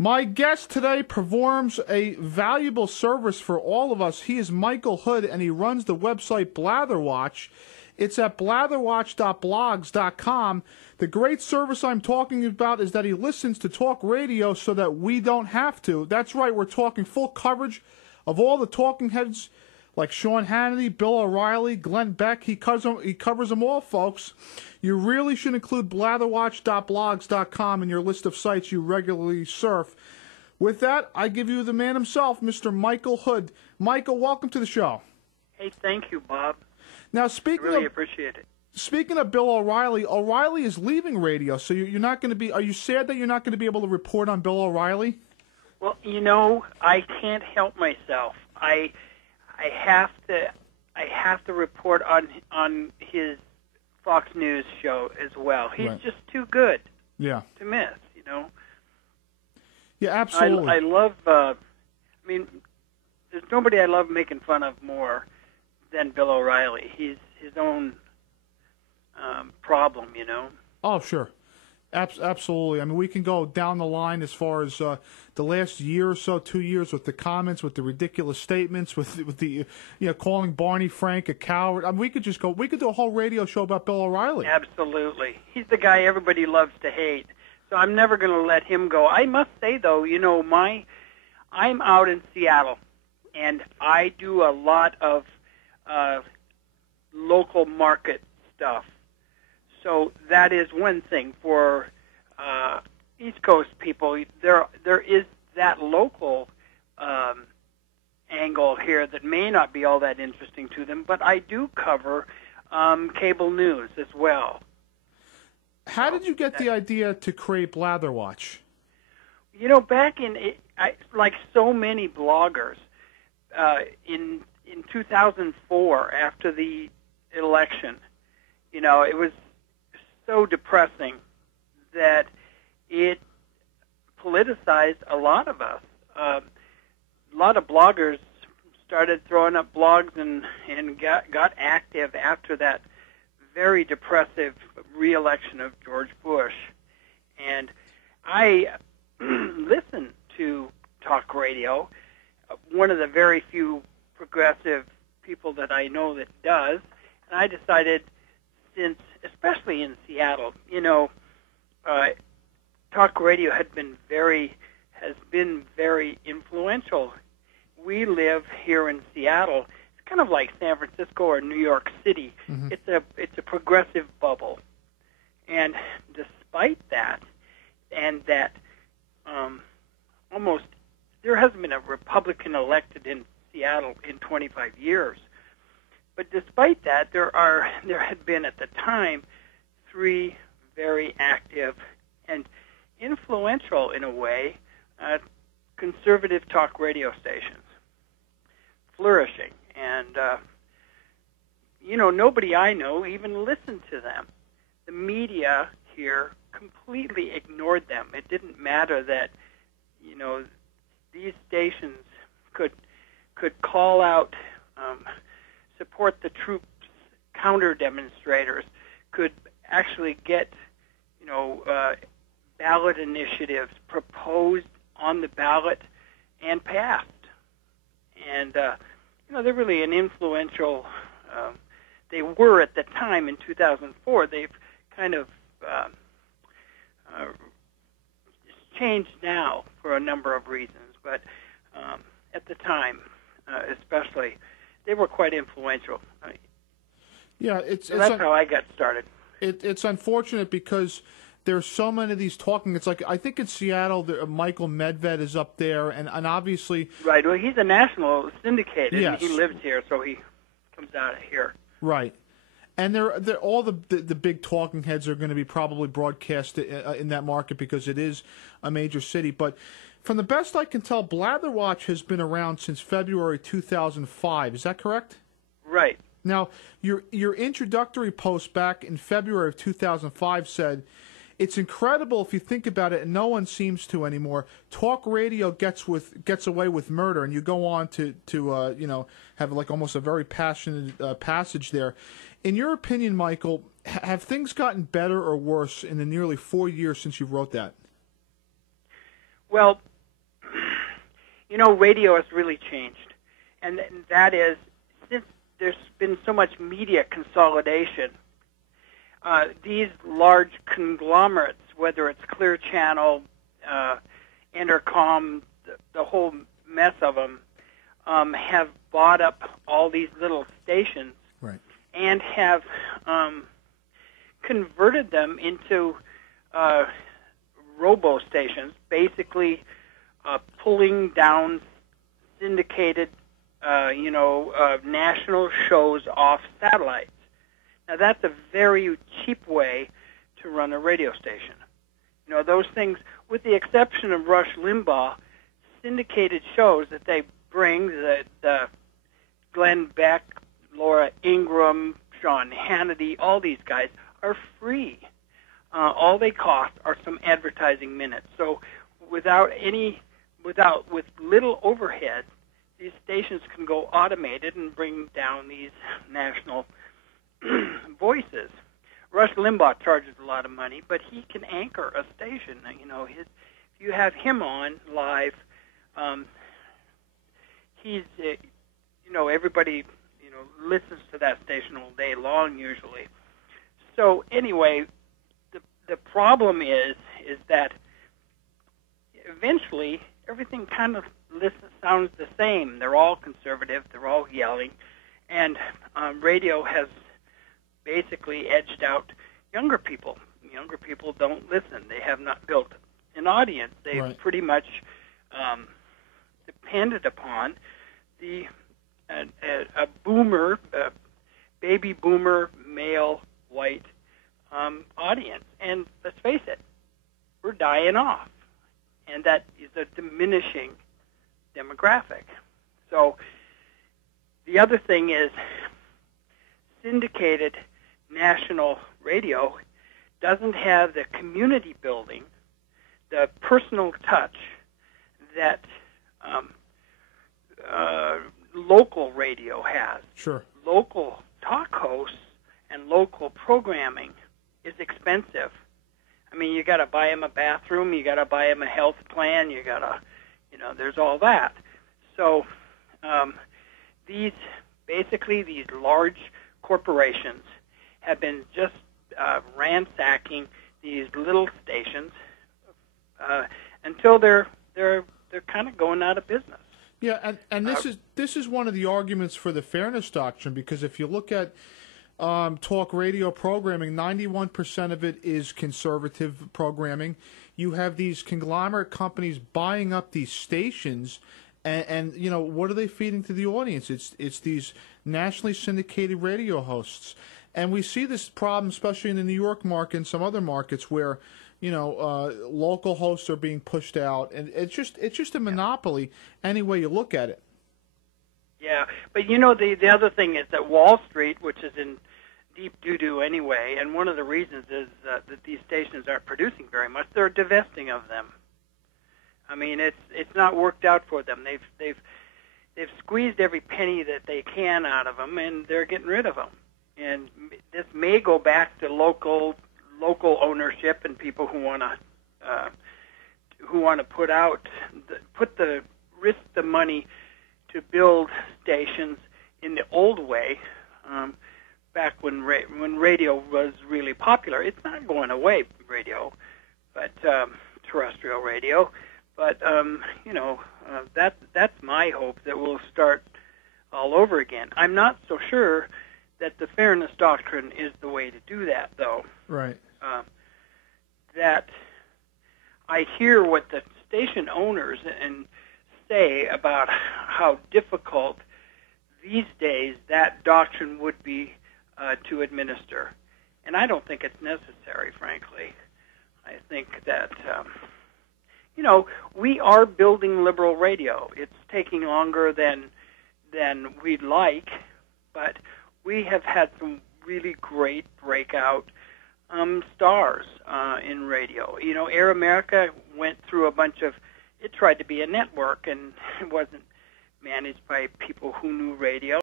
My guest today performs a valuable service for all of us. He is Michael Hood, and he runs the website Blatherwatch. It's at blatherwatch.blogs.com. The great service I'm talking about is that he listens to talk radio so that we don't have to. That's right, we're talking full coverage of all the talking heads like Sean Hannity, Bill O'Reilly, Glenn Beck. He covers them all, folks. You really should include blatherwatch.blogs.com in your list of sites you regularly surf. With that, I give you the man himself, Mr. Michael Hood. Michael, welcome to the show. Hey, thank you, Bob. Now, I really appreciate it. Speaking of Bill O'Reilly, O'Reilly is leaving radio, so you're not going to be. Are you sad that you're not going to be able to report on Bill O'Reilly? Well, you know, I can't help myself. I have to report on his Fox News show as well. He's Right. just too good. Yeah. To miss, you know. Yeah, absolutely. I love. I mean, there's nobody I love making fun of more than Bill O'Reilly. He's his own problem, you know. Oh, sure. Absolutely. I mean, we can go down the line as far as the last year or so, 2 years, with the comments, with the ridiculous statements, with the calling Barney Frank a coward. I mean, we could just go. We could do a whole radio show about Bill O'Reilly. Absolutely. He's the guy everybody loves to hate. So I'm never going to let him go. I must say, though, you know, I'm out in Seattle, and I do a lot of local market stuff. So that is one thing for East Coast people. There is that local angle here that may not be all that interesting to them, but I do cover cable news as well. How did you get the idea to create Blatherwatch? You know, back like so many bloggers, in 2004, after the election, you know, it was so depressing that it politicized a lot of us. A lot of bloggers started throwing up blogs and got active after that very depressive re-election of George Bush. And I listen to talk radio, one of the very few progressive people that I know that does, and I decided, since, especially in Seattle, you know, talk radio has been very influential. We live here in Seattle. It's kind of like San Francisco or New York City. Mm-hmm. It's a progressive bubble, and despite that, and that almost there hasn't been a Republican elected in Seattle in 25 years. But despite that, there had been at the time 3 very active and influential, in a way, conservative talk radio stations flourishing. And, you know, nobody I know even listened to them. The media here completely ignored them. It didn't matter that, you know, these stations could call out support the troops, counter demonstrators, could actually get, you know, ballot initiatives proposed on the ballot and passed. And, you know, they're really an influential, they were at the time in 2004. They've kind of changed now for a number of reasons, but at the time, especially, they were quite influential. Yeah, that's how I got started. It's unfortunate because there's so many of these talking. It's like, I think in Seattle, Michael Medved is up there, and obviously... Right, well, he's a national syndicated, yes. And he lives here, so he comes out of here. Right. And they're all the big talking heads are going to be probably broadcast in that market because it is a major city. But from the best I can tell, Blatherwatch has been around since February 2005. Is that correct? Right. Now, your introductory post back in February of 2005 said, "It's incredible if you think about it, and no one seems to anymore. Talk radio gets away with murder," and you go on to you know, have like almost a very passionate passage there. In your opinion, Michael, have things gotten better or worse in the nearly 4 years since you wrote that? Well, Radio has really changed, and that is since there's been so much media consolidation. These large conglomerates, whether it's Clear Channel, Entercom, the whole mess of them, have bought up all these little stations, right, and have converted them into robo stations, basically pulling down syndicated, national shows off satellites. Now, that's a very cheap way to run a radio station. Those things, with the exception of Rush Limbaugh, syndicated shows that they bring, the Glenn Beck, Laura Ingraham, Sean Hannity, all these guys are free. All they cost are some advertising minutes. So with little overhead, these stations can go automated and bring down these national voices. Rush Limbaugh charges a lot of money, but he can anchor a station. If you have him on live, he's, everybody, listens to that station all day long usually. So anyway, the problem is that eventually everything kind of sounds the same. They're all conservative. They're all yelling, and radio has basically edged out younger people. Younger people don't listen. They have not built an audience. They've right. pretty much depended upon a boomer, baby boomer, male, white audience. And let's face it, we're dying off, and that is a diminishing demographic. So the other thing is syndicated national radio doesn't have the community building, the personal touch that local radio has. Sure. Local talk hosts and local programming is expensive. I mean, you got to buy them a bathroom, you got to buy them a health plan, you got to, there's all that. So these large corporations have been just ransacking these little stations until they're kind of going out of business. Yeah, and this is one of the arguments for the fairness doctrine, because if you look at talk radio programming, 91% of it is conservative programming. You have these conglomerate companies buying up these stations, and what are they feeding to the audience? It's these nationally syndicated radio hosts. And we see this problem, especially in the New York market and some other markets, where local hosts are being pushed out, and it's just a monopoly any way you look at it. Yeah, but the other thing is that Wall Street, which is in deep doo-doo anyway, and one of the reasons is that these stations aren't producing very much. They're divesting of them. I mean, it's not worked out for them. They've squeezed every penny that they can out of them, and they're getting rid of them. And this may go back to local ownership and people who want to risk the money to build stations in the old way. Back when radio was really popular, it's not going away, radio, but terrestrial radio. But that's my hope, that we'll start all over again. I'm not so sure that the fairness doctrine is the way to do that, though. Right. That I hear what the station owners and say about how difficult these days that doctrine would be to administer. And I don't think it's necessary, frankly. I think that, we are building liberal radio. It's taking longer than we'd like, but we have had some really great breakout stars in radio. Air America went through it tried to be a network, and it wasn't managed by people who knew radio.